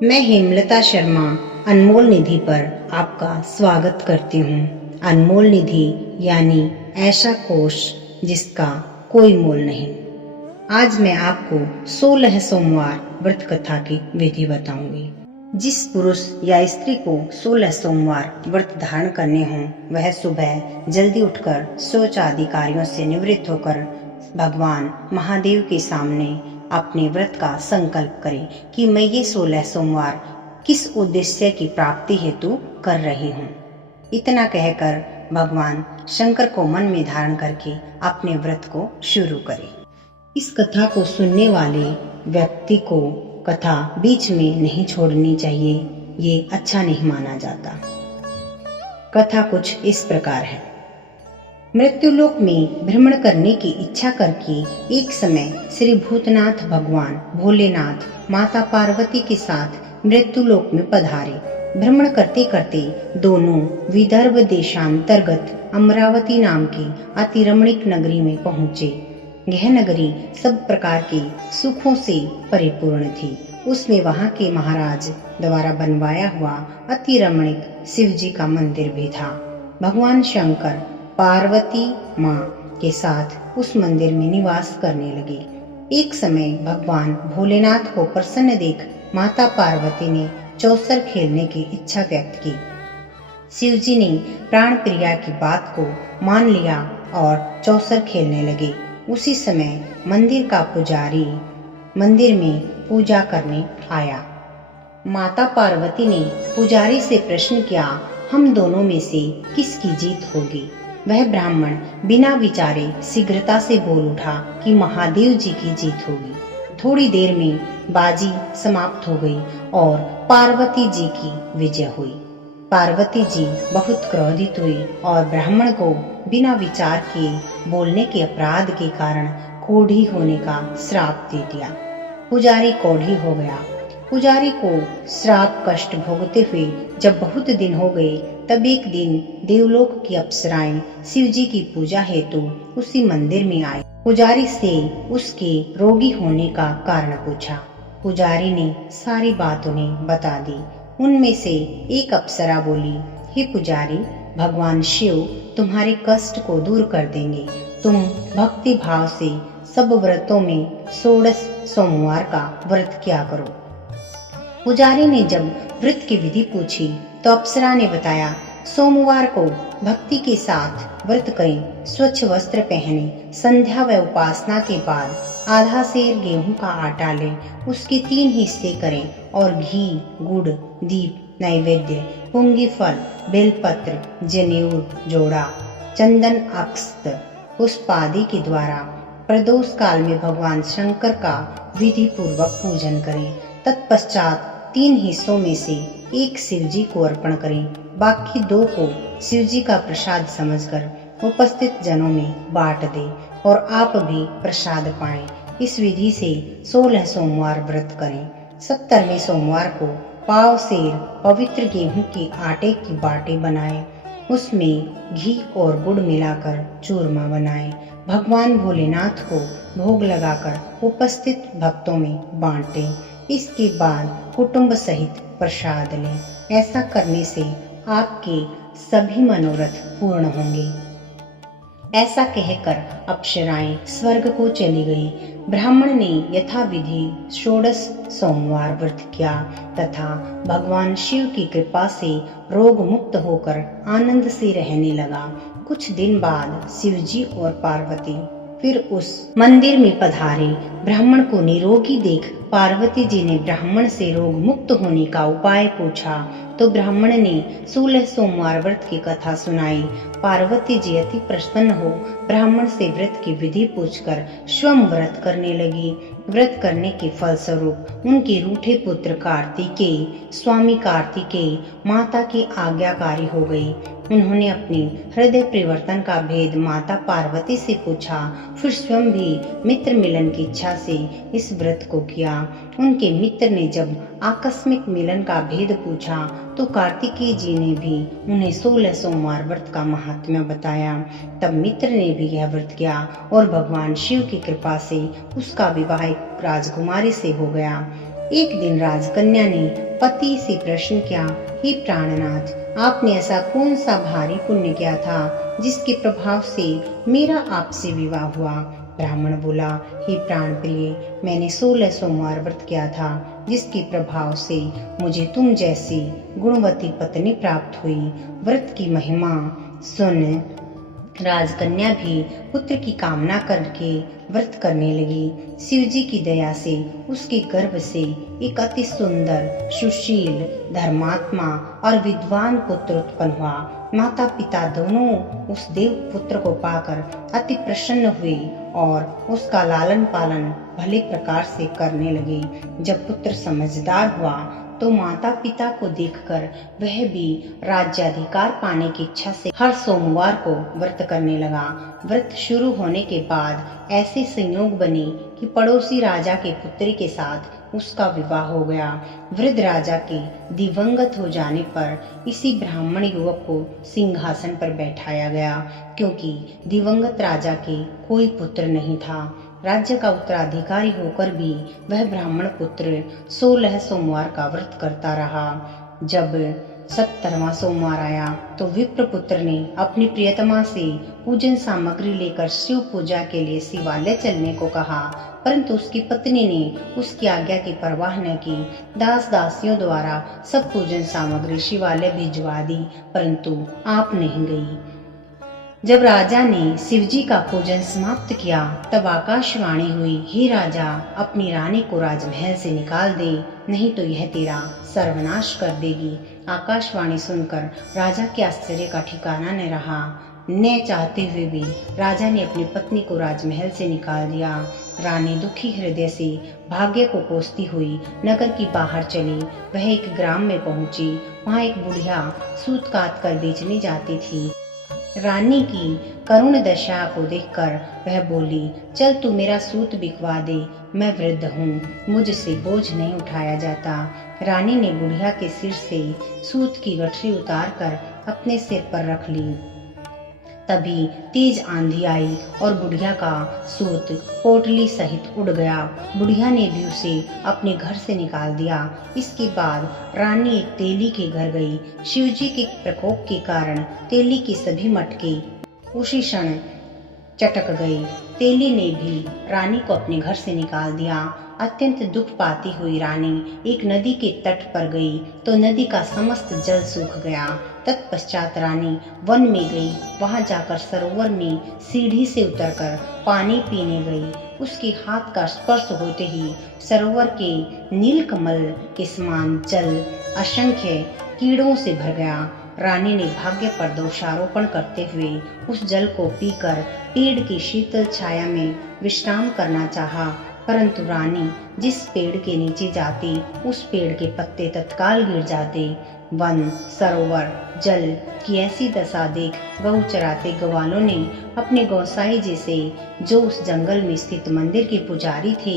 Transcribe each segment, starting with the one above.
मैं हेमलता शर्मा अनमोल निधि पर आपका स्वागत करती हूँ। अनमोल निधि यानी ऐसा कोष जिसका कोई मोल नहीं। आज मैं आपको 16 सोमवार व्रत कथा की विधि बताऊंगी। जिस पुरुष या स्त्री को 16 सोमवार व्रत धारण करने हों वह सुबह जल्दी उठकर शौच आदि कार्यों से निवृत्त होकर भगवान महादेव के सामने अपने व्रत का संकल्प करें कि मैं ये 16 सोमवार किस उद्देश्य की प्राप्ति हेतु कर रही हूँ। इतना कहकर भगवान शंकर को मन में धारण करके अपने व्रत को शुरू करें। इस कथा को सुनने वाले व्यक्ति को कथा बीच में नहीं छोड़नी चाहिए, ये अच्छा नहीं माना जाता। कथा कुछ इस प्रकार है। मृत्युलोक में भ्रमण करने की इच्छा करके एक समय श्री भूतनाथ भगवान भोलेनाथ माता पार्वती के साथ मृत्युलोक में पधारे। भ्रमण करते करते दोनों विदर्भ देशांतर्गत अमरावती नाम की अति रमणीक नगरी में पहुँचे। यह नगरी सब प्रकार के सुखों से परिपूर्ण थी। उसमें वहाँ के महाराज द्वारा बनवाया हुआ अति रमणीक शिव जी का मंदिर भी था। भगवान शंकर पार्वती माँ के साथ उस मंदिर में निवास करने लगे। एक समय भगवान भोलेनाथ को प्रसन्न देख माता पार्वती ने चौसर खेलने की इच्छा व्यक्त की। शिव जी ने प्राण प्रिया की बात को मान लिया और चौसर खेलने लगे। उसी समय मंदिर का पुजारी मंदिर में पूजा करने आया। माता पार्वती ने पुजारी से प्रश्न किया, हम दोनों में से किसकी जीत होगी? वह ब्राह्मण बिना विचारे शीघ्रता से बोल उठा कि महादेव जी की जीत होगी। थोड़ी देर में बाजी समाप्त हो गई और पार्वती जी की विजय हुई। पार्वती जी बहुत क्रोधित हुई और ब्राह्मण को बिना विचार किए बोलने के अपराध के कारण कोढ़ी होने का श्राप दे दिया। पुजारी कोढ़ी हो गया। पुजारी को श्राप कष्ट भोगते हुए जब बहुत दिन हो गए तब एक दिन देवलोक की अप्सराएं शिव जी की पूजा हेतु उसी मंदिर में आई। पुजारी से उसके रोगी होने का कारण पूछा। पुजारी ने सारी बात उन्हें बता दी। उनमें से एक अप्सरा बोली, हे पुजारी, भगवान शिव तुम्हारे कष्ट को दूर कर देंगे। तुम भक्ति भाव से सब व्रतों में 16 सोमवार का व्रत किया करो। पुजारी ने जब व्रत की विधि पूछी तो अप्सरा ने बताया, सोमवार को भक्ति के साथ व्रत करें, स्वच्छ वस्त्र पहने, संध्या व उपासना के बाद आधा सेर गेहूं का आटा लें, उसके 3 हिस्से करें और घी, गुड़, दीप, नैवेद्य, पुंगी फल, बेलपत्र, जनेऊ, जोड़ा, चंदन, अक्षत, पुष्प आदि के द्वारा प्रदोष काल में भगवान शंकर का विधि पूर्वक पूजन करें। तत्पश्चात 3 हिस्सों में से एक शिव जी को अर्पण करें, बाकी 2 को शिव जी का प्रसाद समझकर उपस्थित जनों में बांट दें और आप भी प्रसाद पाएं। इस विधि से 16 सोमवार व्रत करें। 17वें सोमवार को पाव सेर पवित्र गेहूं के आटे की बाटे बनाएं, उसमें घी और गुड़ मिलाकर चूरमा बनाएं। भगवान भोलेनाथ को भोग लगाकर उपस्थित भक्तों में बांटें। इसके बाद कुटुंब सहित प्रसाद लें। ऐसा करने से आपके सभी मनोरथ पूर्ण होंगे। ऐसा कहकर अप्सराएं स्वर्ग को चली गई। ब्राह्मण ने यथाविधि 16 सोमवार व्रत किया तथा भगवान शिव की कृपा से रोग मुक्त होकर आनंद से रहने लगा। कुछ दिन बाद शिव जी और पार्वती फिर उस मंदिर में पधारे। ब्राह्मण को निरोगी देख पार्वती जी ने ब्राह्मण से रोग मुक्त होने का उपाय पूछा तो ब्राह्मण ने 16 सोमवार व्रत की कथा सुनाई। पार्वती जी अति प्रसन्न हो ब्राह्मण से व्रत की विधि पूछकर स्वयं व्रत करने लगी। व्रत करने के फलस्वरूप उनके रूठे पुत्र कार्तिकेय, स्वामी कार्तिकेय माता के आज्ञाकारी हो गए। उन्होंने अपने हृदय परिवर्तन का भेद माता पार्वती से पूछा, फिर स्वयं भी मित्र मिलन की इच्छा से इस व्रत को किया। उनके मित्र ने जब आकस्मिक मिलन का भेद पूछा तो कार्तिकेय जी ने भी उन्हें 16 सोमवार व्रत का महात्म्य बताया। तब मित्र ने भी यह व्रत किया और भगवान शिव की कृपा से उसका विवाह एक राजकुमारी से हो गया। एक दिन राजकन्या ने पति से प्रश्न किया, हे प्राणनाथ, आपने ऐसा कौन सा भारी पुण्य किया था जिसके प्रभाव से मेरा आपसे विवाह हुआ? ब्राह्मण बोला, हे प्राण प्रिय, मैंने 16 सोमवार व्रत किया था जिसके प्रभाव से मुझे तुम जैसी गुणवती पत्नी प्राप्त हुई। व्रत की महिमा सुन राजकन्या भी पुत्र की कामना करके व्रत करने लगी। शिव जी की दया से उसके गर्भ से एक अति सुंदर, सुशील, धर्मात्मा और विद्वान पुत्र उत्पन्न हुआ। माता पिता दोनों उस देव पुत्र को पाकर अति प्रसन्न हुए और उसका लालन पालन भले प्रकार से करने लगे। जब पुत्र समझदार हुआ तो माता पिता को देखकर वह भी राज्याधिकार पाने की इच्छा से हर सोमवार को व्रत करने लगा। व्रत शुरू होने के बाद ऐसे संयोग बने कि पड़ोसी राजा के पुत्री के साथ उसका विवाह हो गया। वृद्ध राजा के दिवंगत हो जाने पर इसी ब्राह्मण युवक को सिंहासन पर बैठाया गया, क्योंकि दिवंगत राजा के कोई पुत्र नहीं था। राज्य का उत्तराधिकारी होकर भी वह ब्राह्मण पुत्र 16 सोमवार का व्रत करता रहा। जब 17वां सोमवार आया तो विप्र पुत्र ने अपनी प्रियतमा से पूजन सामग्री लेकर शिव पूजा के लिए शिवालय चलने को कहा, परंतु उसकी पत्नी ने उसकी आज्ञा की परवाह न की। दास दासियों द्वारा सब पूजन सामग्री शिवालय भिजवा दी, परंतु आप नहीं गई। जब राजा ने शिवजी का पूजन समाप्त किया तब आकाशवाणी हुई, हे राजा, अपनी रानी को राजमहल से निकाल दे, नहीं तो यह तेरा सर्वनाश कर देगी। आकाशवाणी सुनकर राजा के आश्चर्य का ठिकाना न रहा। न चाहते हुए भी राजा ने अपनी पत्नी को राजमहल से निकाल दिया। रानी दुखी हृदय से भाग्य को कोसती हुई नगर की बाहर चली। वह एक ग्राम में पहुंची। वहां एक बुढ़िया सूत काट कर बेचने जाती थी। रानी की करुण दशा को देखकर वह बोली, चल तू मेरा सूत बिकवा दे, मैं वृद्ध हूँ, मुझसे बोझ नहीं उठाया जाता। रानी ने बुढ़िया के सिर से सूत की गठरी उतारकर अपने सिर पर रख ली। तभी तेज आंधी आई और बुढ़िया का सूत पोटली सहित उड़ गया। बुढ़िया ने भी उसे अपने घर से निकाल दिया। इसके बाद रानी एक तेली के घर गई। शिवजी के प्रकोप के कारण तेली की सभी मटके उसी क्षण चटक गई। तेली ने भी रानी को अपने घर से निकाल दिया। अत्यंत दुख पाती हुई रानी एक नदी के तट पर गई तो नदी का समस्त जल सूख गया। तत्पश्चात रानी वन में गई। वहां जाकर सरोवर में सीढ़ी से उतरकर पानी पीने गई। उसके हाथ का स्पर्श होते ही सरोवर के नीलकमल के समान जल असंख्य कीड़ों से भर गया। रानी ने भाग्य पर दोषारोपण करते हुए उस जल को पीकर पेड़ की शीतल छाया में विश्राम करना चाहा, परंतु रानी जिस पेड़ के नीचे जाती उस पेड़ के पत्ते तत्काल गिर जाते। वन, सरोवर, जल की ऐसी दशा देख गऊ चराते ग्वालों ने अपने गौसाई जी से, जो उस जंगल में स्थित मंदिर के पुजारी थे,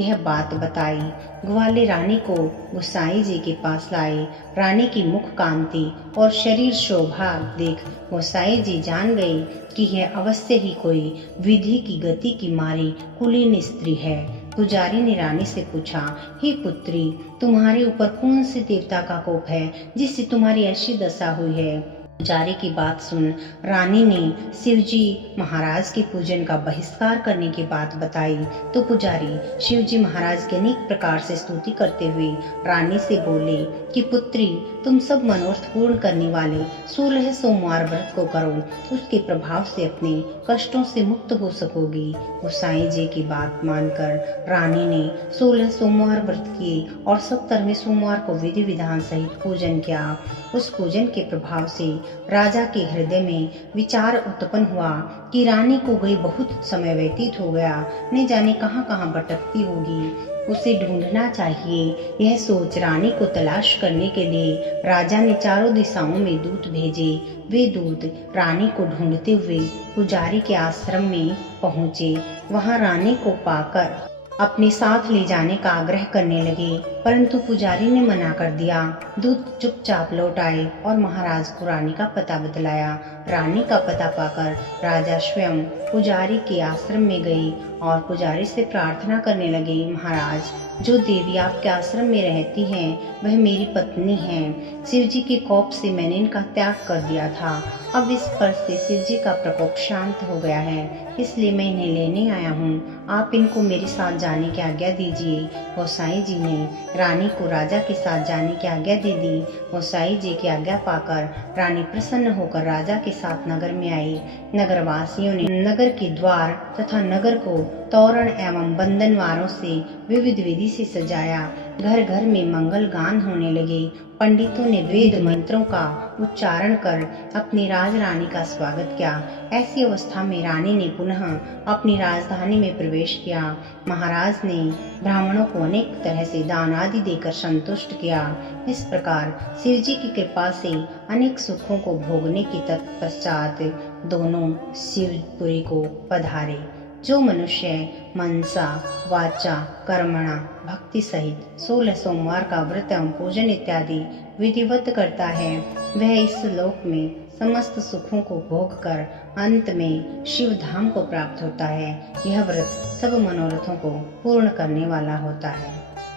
यह बात बताई। ग्वाले रानी को गोसाई जी के पास लाए। रानी की मुख कांति और शरीर शोभा देख गोसाई जी जान गए कि यह अवश्य ही कोई विधि की गति की मारी कुलीन स्त्री है। पुजारी ने रानी से पूछा, हे पुत्री, तुम्हारे ऊपर कौन से देवता का कोप है जिससे तुम्हारी ऐसी दशा हुई है? पुजारी की बात सुन रानी ने शिवजी महाराज के पूजन का बहिष्कार करने की बात बताई तो पुजारी शिवजी महाराज की अनेक प्रकार से स्तुति करते हुए रानी से बोले कि पुत्री, तुम सब मनोरथ पूर्ण करने वाले 16 सोमवार व्रत को करो, उसके प्रभाव से अपने कष्टों से मुक्त हो सकोगी। गोसाई जी की बात मानकर रानी ने 16 सोमवार व्रत किए और 17वें सोमवार को विधि विधान सहित पूजन किया। उस पूजन के प्रभाव से राजा के हृदय में विचार उत्पन्न हुआ कि रानी को गई बहुत समय व्यतीत हो गया, न जाने कहाँ कहाँ भटकती होगी, उसे ढूंढना चाहिए। यह सोच रानी को तलाश करने के लिए राजा ने चारों दिशाओं में दूत भेजे। वे दूत रानी को ढूंढते हुए पुजारी के आश्रम में पहुँचे। वहाँ रानी को पाकर अपने साथ ले जाने का आग्रह करने लगे, परंतु पुजारी ने मना कर दिया। दूत चुपचाप लौट आए और महाराज को रानी का पता बतलाया। रानी का पता पाकर राजा स्वयं पुजारी के आश्रम में गए और पुजारी से प्रार्थना करने लगे, महाराज, जो देवी आपके आश्रम में रहती हैं वह मेरी पत्नी है। शिव जी के कोप से मैंने इनका त्याग कर दिया था। अब इस पर से शिव जी का प्रकोप शांत हो गया है, इसलिए मैं इन्हें लेने आया हूँ। आप इनको मेरे साथ जाने की आज्ञा दीजिए। गोसाई जी ने रानी को राजा के साथ जाने की आज्ञा दे दी। गोसाई जी की आज्ञा पाकर रानी प्रसन्न होकर राजा के साथ नगर में आई। नगरवासियों ने नगर के द्वार तथा नगर को तोरण एवं बंधनवारों से विविध विधि से सजाया। घर घर में मंगल गान होने लगे। पंडितों ने वेद मंत्रों का उच्चारण कर अपनी राजरानी का स्वागत किया। ऐसी अवस्था में रानी ने पुनः अपनी राजधानी में प्रवेश किया। महाराज ने ब्राह्मणों को अनेक तरह से दान आदि देकर संतुष्ट किया। इस प्रकार शिव जी की कृपा से अनेक सुखों को भोगने के तत्पश्चात दोनों शिवपुरी को पधारे। जो मनुष्य मनसा वाचा कर्मणा भक्ति सहित 16 सोमवार का व्रत एवं पूजन इत्यादि विधिवत करता है, वह इस लोक में समस्त सुखों को भोग कर अंत में शिव धाम को प्राप्त होता है। यह व्रत सब मनोरथों को पूर्ण करने वाला होता है।